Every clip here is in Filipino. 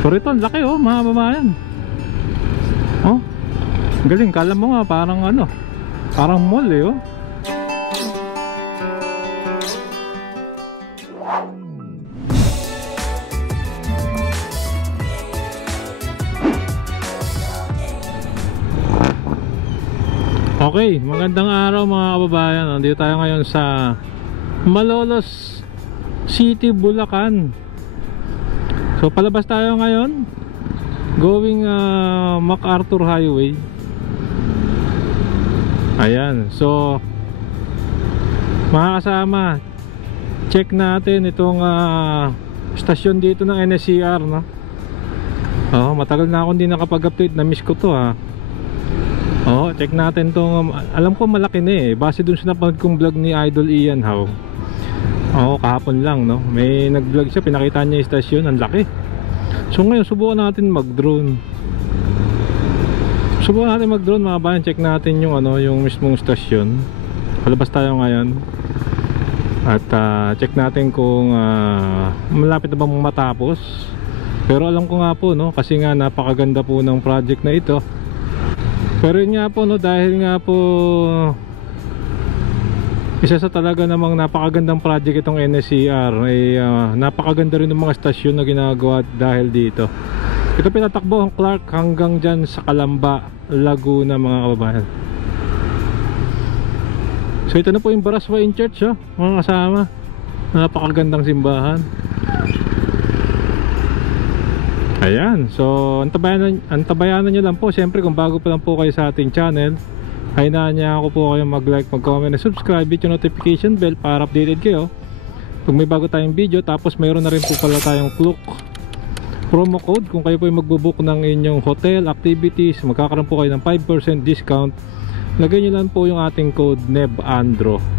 Pero ito, ang laki oh, mga babayan. Oh, galing, kala mo nga parang ano, parang mall eh oh. Okay, magandang araw mga kababayan. Nandito tayo ngayon sa Malolos City, Bulacan. So palabas tayo ngayon, going MacArthur Highway. Ayan, so mga kasama, check natin itong stasyon dito ng NSCR, no? Oh, matagal na ako hindi nakapag-update, na-miss ko to ha. Oh, check natin tong alam ko malaki na eh, base dun sa napanood kong vlog ni Idol Ian How. Oh, kahapon lang no, may nag-vlog siya, pinakita niya yung stasyon, ang laki. So ngayon subukan natin mag-drone. Subukan natin mag-drone mga bayan, check natin yung ano, yung mismong stasyon. Palabas tayo ngayon. At check natin kung malapit na bang matapos. Pero alam ko nga po no, kasi nga napakaganda po ng project na ito. Pero yun nga po no, dahil nga po isa sa talaga namang napakagandang project itong NSCR, ay napakaganda rin ng mga stasyon na ginagawa dahil dito. Ito pinatakbo ang Clark hanggang dyan sa Calamba, Laguna mga kababayan. So ito na po yung Baraswain Church oh, mga kasama. Napakagandang simbahan. Ayan, so antabayanan nyo lang po. Siyempre kung bago pa lang po kayo sa ating channel, ay naanya ako po kayo mag-like, mag-comment, and subscribe, hit yung notification bell para updated kayo pag may bago tayong video. Tapos mayroon na rin po pala tayong Klook promo code. Kung kayo po ay magbubook ng inyong hotel activities, magkakaroon po kayo ng 5% discount. Lagay nyo lang po yung ating code NEBANDRO.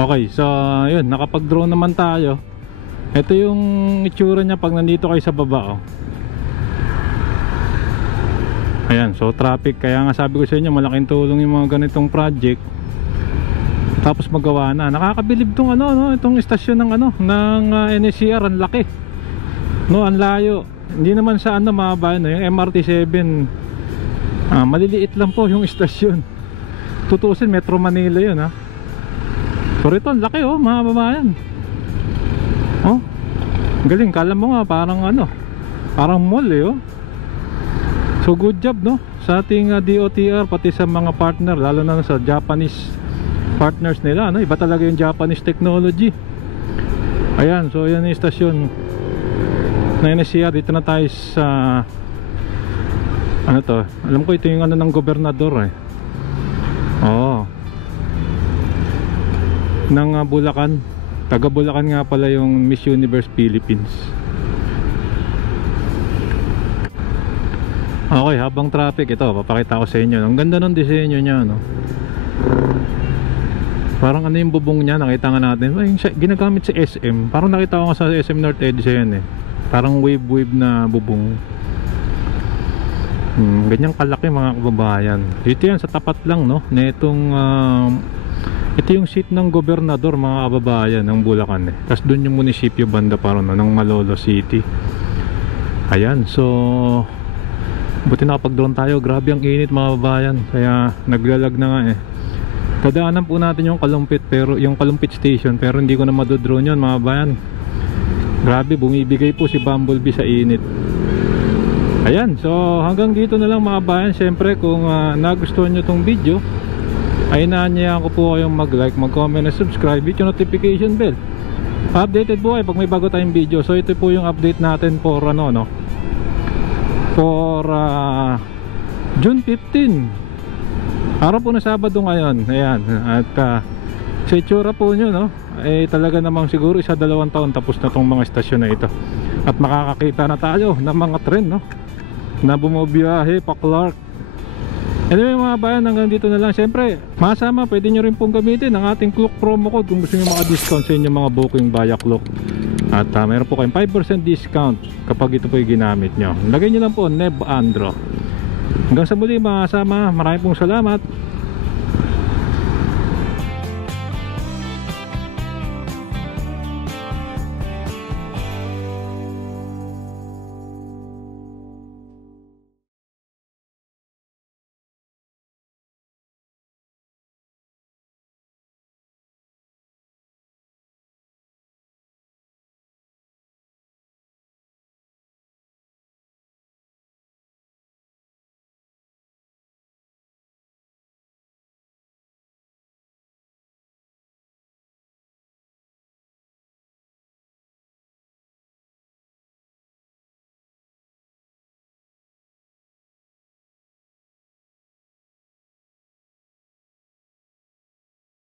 Okay, so yun, nakapag-drone naman tayo. Ito yung itsura niya pag nandito kayo sa baba oh. Ayan, so traffic. Kaya nga sabi ko sa inyo, malaking tulong yung mga ganitong project. Tapos magawa na. Nakakabilib tong ano, no, itong istasyon ng ano, ng NSCR, ang laki. No, ang layo. Hindi naman sa ano mga bayan, yung MRT7 maliliit lang po yung istasyon. Tutusin Metro Manila yun ha. Pero ito ang laki oh mga babayan. Oh, galing, kala mo nga parang ano, parang mall eh oh. So good job no sa ating DOTR, pati sa mga partner, lalo na sa Japanese partners nila, no? Iba talaga yung Japanese technology. Ayan, so yan yung istasyon na NSCR. Dito na tayo sa ano to, alam ko ito yung ano ng gobernador eh. Oo, ng Bulacan. Taga Bulacan nga pala yung Miss Universe Philippines. Okay, habang traffic, ito papakita ko sa inyo. Ang ganda ng disenyo niya no. Parang ano yung bubong niya, nakita nga natin. Ay, ginagamit sa SM. Parang nakita ko nga sa SM North Edge yan eh. Parang wave na bubong. Ganyang kalaki mga kababayan. Dito yan sa tapat lang no netong ito yung seat ng gobernador mga kababayan ng Bulacan eh. Tapos dun yung munisipyo banda parang no, ng Malolo City. Ayan, so buti nakapag-drone tayo. Grabe ang init mga kababayan, kaya naglalag na nga eh. Dadaanan po natin yung Kalumpit, pero yung Kalumpit Station, pero hindi ko na madodrone yun mga kababayan. Grabe, bumibigay po si Bumblebee sa init. Ayan, so hanggang dito na lang mga bayan. Siyempre kung nagustuhan nyo tong video, ay inaanyayahan ko po kayong mag-like, mag-comment at subscribe, hit yung notification bell. Updated po kayo pag may bago tayong video. So ito po yung update natin for ano no, for June 15, araw po na Sabado ngayon. Ayan, at sa itsura po nyo no, eh talaga namang siguro 1-2 taon tapos na tong mga estasyon na ito. At makakakita na tayo ng mga tren no, na bumobiyahe pa Clark. Anyway mga bayan, hanggang dito na lang. Siyempre masama, pwede nyo rin pong gamitin ang ating Klook promo code kung gusto nyo maka-discount sa inyong mga booking via Klook. At meron po kayong 5% discount kapag ito po yung ginamit nyo. Lagay nyo lang po Neb Andro. Hanggang sa muli mga kasama, maraming pong salamat.